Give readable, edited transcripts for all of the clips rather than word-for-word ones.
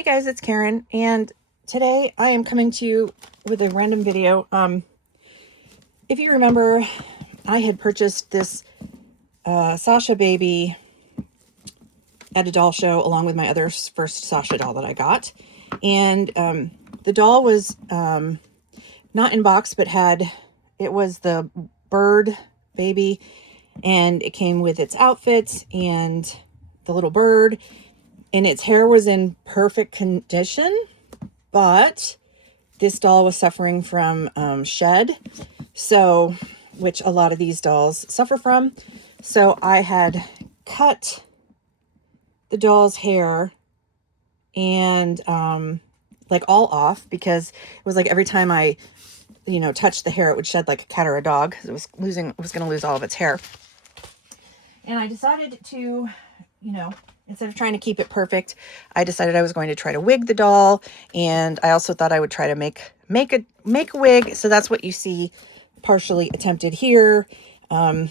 Hey guys, it's Karen, and today I am coming to you with a random video. If you remember, I had purchased this Sasha baby at a doll show along with my other first Sasha doll that I got. And the doll was not in box, but it was the bird baby, and it came with its outfit and the little bird, and its hair was in perfect condition, but this doll was suffering from shed, so which a lot of these dolls suffer from. So I had cut the doll's hair and like all off, because it was like every time I touched the hair, it would shed like a cat or a dog. It was going to lose all of its hair. And I decided to, instead of trying to keep it perfect, I decided I was going to try to wig the doll. And I also thought I would try to make a wig. So that's what you see partially attempted here. I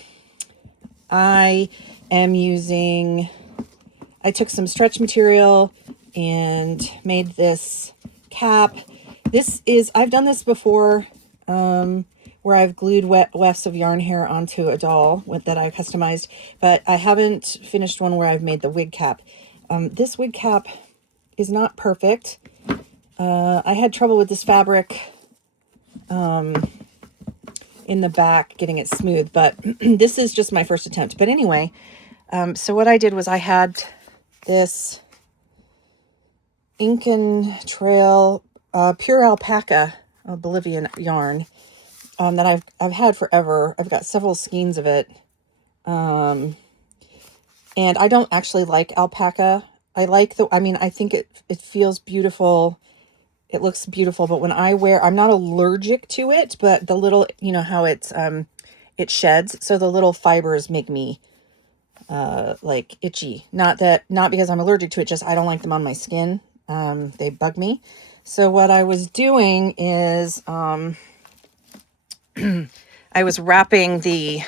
took some stretch material and made this cap. I've done this before, where I've glued wefts of yarn hair onto a doll that I customized, but I haven't finished one where I've made the wig cap. This wig cap is not perfect. I had trouble with this fabric in the back getting it smooth, but this is just my first attempt. But anyway, so what I did was I had this Incan Trail pure alpaca Bolivian yarn that I've had forever. I've got several skeins of it. And I don't actually like alpaca. I think it feels beautiful. It looks beautiful, but when I'm not allergic to it, but the little, how it sheds. So the little fibers make me like itchy. Not because I'm allergic to it, just I don't like them on my skin. They bug me. So what I was doing is, I was wrapping the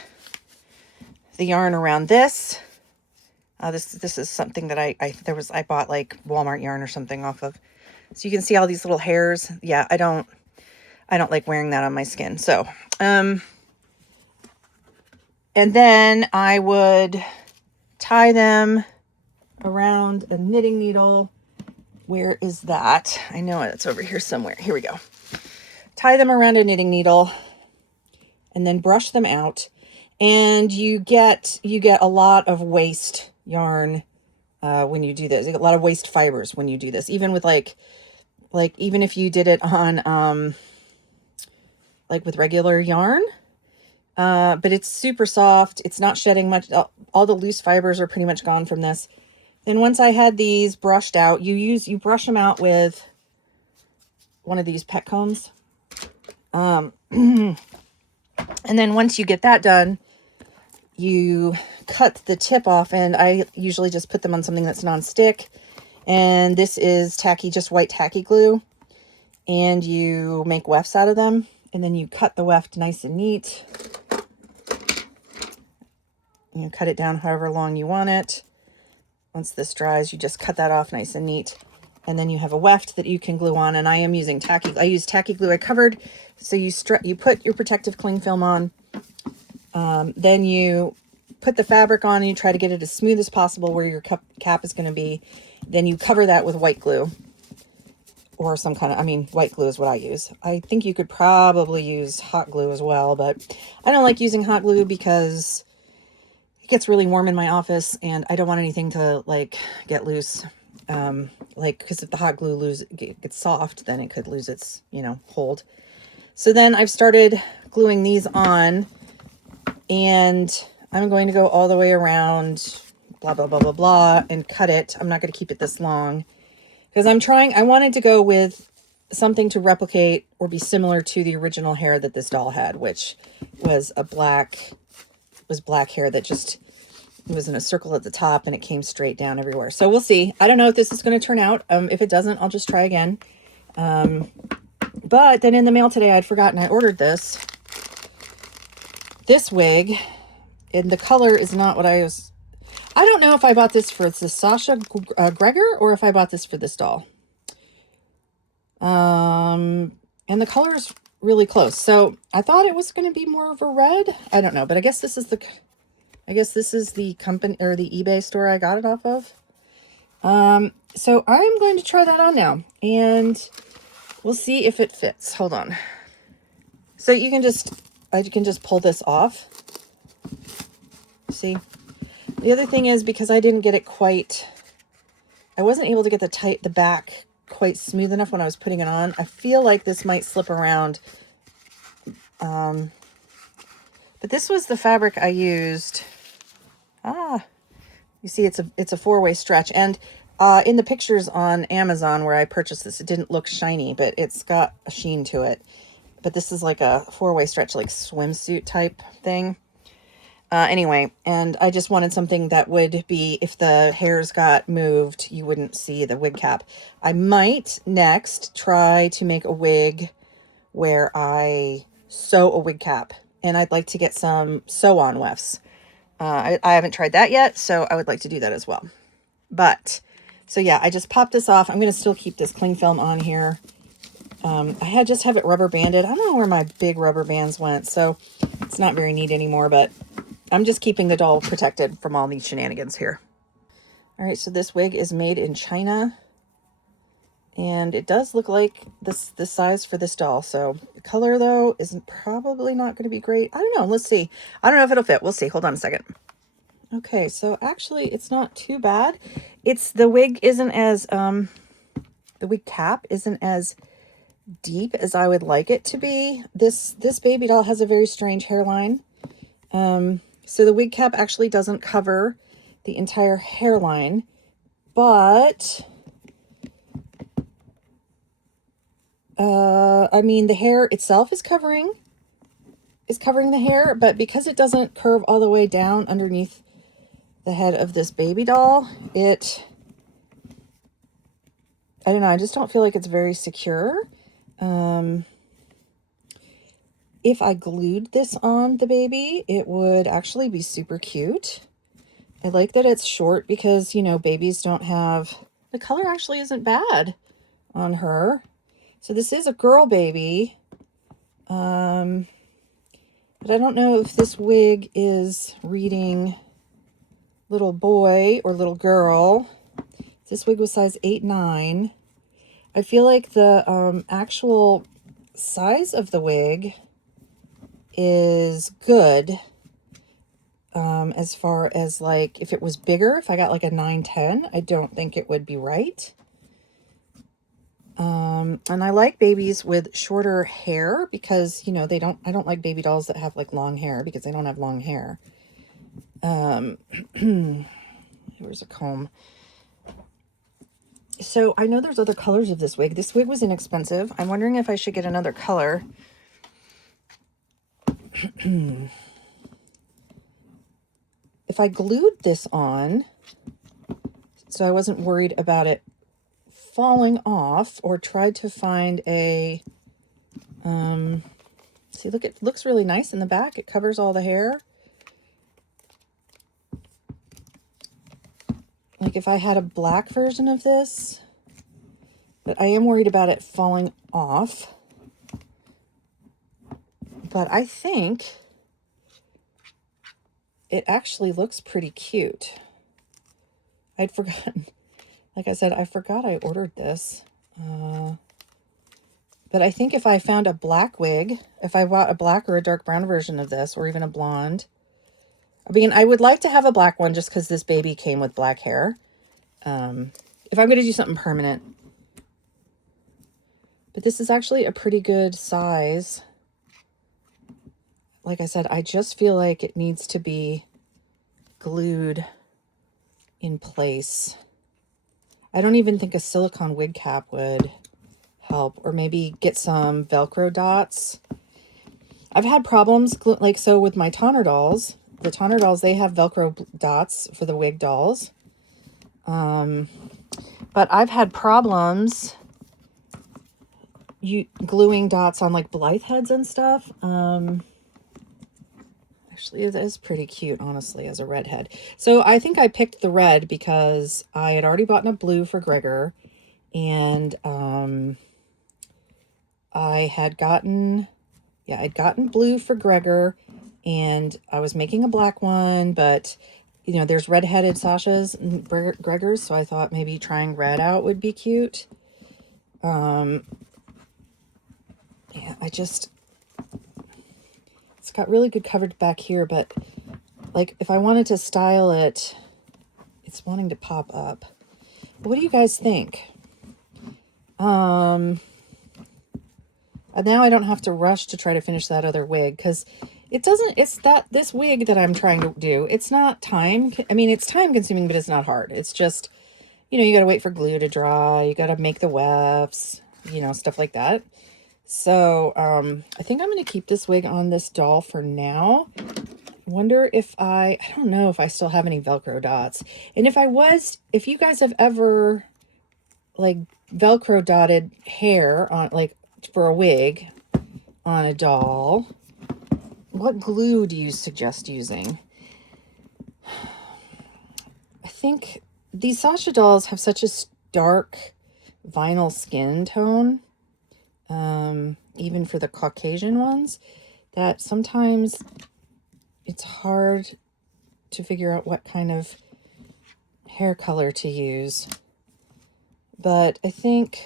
yarn around this. This is something that I bought like Walmart yarn or something off of. So you can see all these little hairs. Yeah, I don't like wearing that on my skin. So, and then I would tie them around a knitting needle. Where is that? I know it's over here somewhere. Here we go. Tie them around a knitting needle and then brush them out. And you get a lot of waste yarn when you do this. You get a lot of waste fibers when you do this. Even with like even if you did it on like with regular yarn. But it's super soft. It's not shedding much. All the loose fibers are pretty much gone from this. Then once I had these brushed out, you brush them out with one of these pet combs. And then once you get that done, you cut the tip off, and I usually just put them on something that's non-stick. And this is just white tacky glue. And you make wefts out of them, and then you cut the weft nice and neat. You cut it down however long you want it. Once this dries, you just cut that off nice and neat. And then you have a weft that you can glue on. And I am using I use tacky glue. I covered, so you put your protective cling film on. Then you put the fabric on and you try to get it as smooth as possible where your cap is going to be. Then you cover that with white glue or some kind of, white glue is what I use. I think you could probably use hot glue as well, but I don't like using hot glue because it gets really warm in my office and I don't want anything to like get loose. Because if the hot glue gets soft, then it could lose its, hold. So then I've started gluing these on, and I'm going to go all the way around, blah, blah, blah, blah, blah, and cut it. I'm not going to keep it this long because I wanted to go with something to replicate or be similar to the original hair that this doll had, which was black hair that just, it was in a circle at the top and it came straight down everywhere. So we'll see. I don't know if this is going to turn out. If it doesn't, I'll just try again. But then in the mail today, I'd forgotten I ordered this wig, and the color is not what I don't know if I bought this for the Sasha Gregor or if I bought this for this doll. And the color is really close. So I thought it was going to be more of a red. I don't know, but I guess this is the company or the eBay store I got it off of. So I'm going to try that on now, and we'll see if it fits. Hold on. So I can just pull this off. See? The other thing is, because I didn't get it quite, I wasn't able to get the back quite smooth enough when I was putting it on. I feel like this might slip around. But this was the fabric I used. You see, it's a 4-way stretch. And in the pictures on Amazon where I purchased this, it didn't look shiny, but it's got a sheen to it. But this is like a 4-way stretch, like swimsuit type thing. Anyway, and I just wanted something that would be, if the hairs got moved, you wouldn't see the wig cap. I might next try to make a wig where I sew a wig cap, and I'd like to get some sew-on wefts. I haven't tried that yet, so I would like to do that as well. But, so yeah, I just popped this off. I'm going to still keep this cling film on here. I just have it rubber banded. I don't know where my big rubber bands went, so it's not very neat anymore, but I'm just keeping the doll protected from all these shenanigans here. All right, so this wig is made in China, and it does look like the size for this doll. So the color, though, isn't probably not going to be great. I don't know. Let's see. I don't know if it'll fit. We'll see. Hold on a second. Okay, so actually, it's not too bad. The wig isn't as the wig cap isn't as deep as I would like it to be. This baby doll has a very strange hairline. So the wig cap actually doesn't cover the entire hairline, but I mean, the hair itself is covering the hair, but because it doesn't curve all the way down underneath the head of this baby doll, I don't know, I just don't feel like it's very secure. If I glued this on the baby, it would actually be super cute. I like that it's short because, you know, babies don't have... The color actually isn't bad on her. So this is a girl baby. But I don't know if this wig is reading little boy or little girl. This wig was size 8-9. I feel like the actual size of the wig is good. As far as, like, if it was bigger, if I got like a 9-10, I don't think it would be right. And I like babies with shorter hair because, you know, I don't like baby dolls that have like long hair because they don't have long hair. Where's a comb? So I know there's other colors of this wig. This wig was inexpensive. I'm wondering if I should get another color. If I glued this on, so I wasn't worried about it falling off, or tried to find a, see, look, it looks really nice in the back. It covers all the hair. Like if I had a black version of this, but I am worried about it falling off. But I think it actually looks pretty cute. I'd forgotten, like I said, I forgot I ordered this. But I think if I found a black wig, if I bought a black or a dark brown version of this, or even a blonde, I mean, I would like to have a black one just because this baby came with black hair. If I'm going to do something permanent. But this is actually a pretty good size. Like I said, I just feel like it needs to be glued in place. I don't even think a silicone wig cap would help, or maybe get some Velcro dots. I've had problems, like, so with my Tonner dolls. The Tonner dolls, they have Velcro dots for the wig dolls. But I've had problems gluing dots on, like, Blythe heads and stuff. Actually, it is pretty cute, honestly, as a redhead. So I think I picked the red because I had already bought a blue for Gregor. And I had gotten, yeah, I'd gotten blue for Gregor, and I was making a black one, but you know, there's red-headed Sashas and Gregors, so I thought maybe trying red out would be cute. Yeah, it's got really good coverage back here, but like if I wanted to style it, it's wanting to pop up. What do you guys think? Now I don't have to rush to try to finish that other wig, because this wig that I'm trying to do, it's not time. I mean, it's time consuming, but it's not hard. It's just, you know, you got to wait for glue to dry. You got to make the wefts, you know, stuff like that. So, I think I'm going to keep this wig on this doll for now. Wonder if I don't know if I still have any Velcro dots. And if you guys have ever like Velcro dotted hair on, like, for a wig on a doll, what glue do you suggest using? I think these Sasha dolls have such a dark vinyl skin tone, even for the Caucasian ones, that sometimes it's hard to figure out what kind of hair color to use. But I think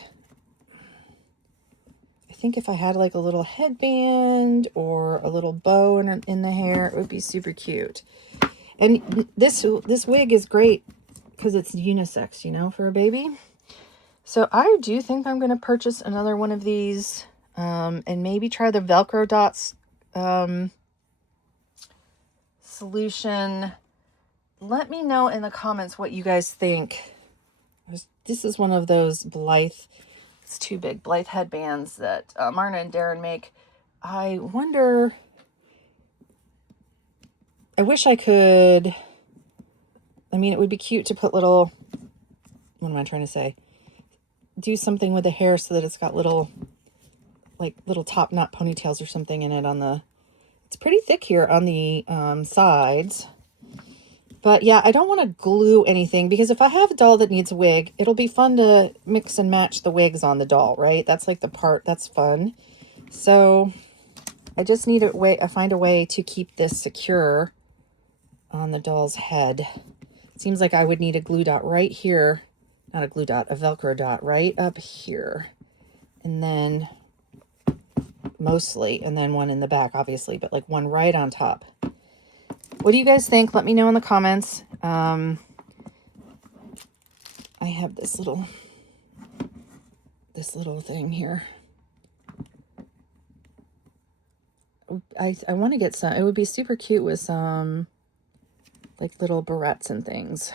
if I had like a little headband or a little bow in the hair, it would be super cute. And this wig is great because it's unisex, you know, for a baby. So I do think I'm going to purchase another one of these, and maybe try the Velcro dots solution. Let me know in the comments what you guys think. This is one of those Blythe, it's too big, Blythe headbands that Marna and Darren make. I wonder, I wish I could, I mean, it would be cute to put little, what am I trying to say? Do something with the hair so that it's got little, like little top knot ponytails or something in it on the, it's pretty thick here on the sides. But yeah, I don't want to glue anything, because if I have a doll that needs a wig, it'll be fun to mix and match the wigs on the doll, right? That's like the part that's fun. So I just need find a way to keep this secure on the doll's head. It seems like I would need a glue dot right here. Not a glue dot, a Velcro dot right up here. And then mostly, and then one in the back, obviously, but like one right on top. What do you guys think? Let me know in the comments. I have this little thing here. I want to get some. It would be super cute with some like little barrettes and things.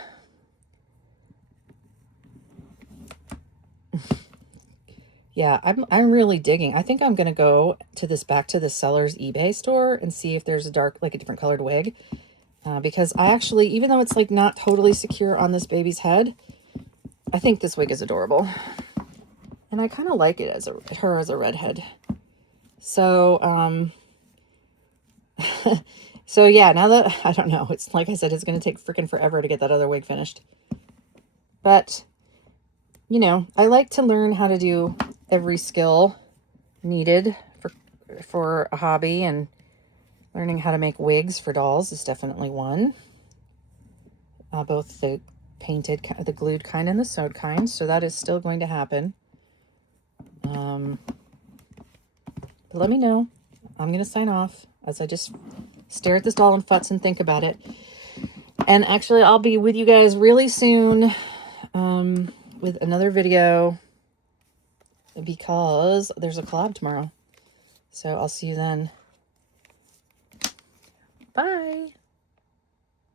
Yeah, I'm really digging. I think I'm gonna go back to the seller's eBay store and see if there's a different colored wig. Because I actually, even though it's like not totally secure on this baby's head, I think this wig is adorable. And I kind of like it as her as a redhead. So, so yeah, now that, I don't know, it's like I said, it's going to take freaking forever to get that other wig finished. But, you know, I like to learn how to do every skill needed for a hobby, and learning how to make wigs for dolls is definitely one. Both the painted, the glued kind and the sewed kind. So that is still going to happen. But let me know. I'm going to sign off as I just stare at this doll and futz and think about it. And actually, I'll be with you guys really soon with another video, because there's a collab tomorrow. So I'll see you then.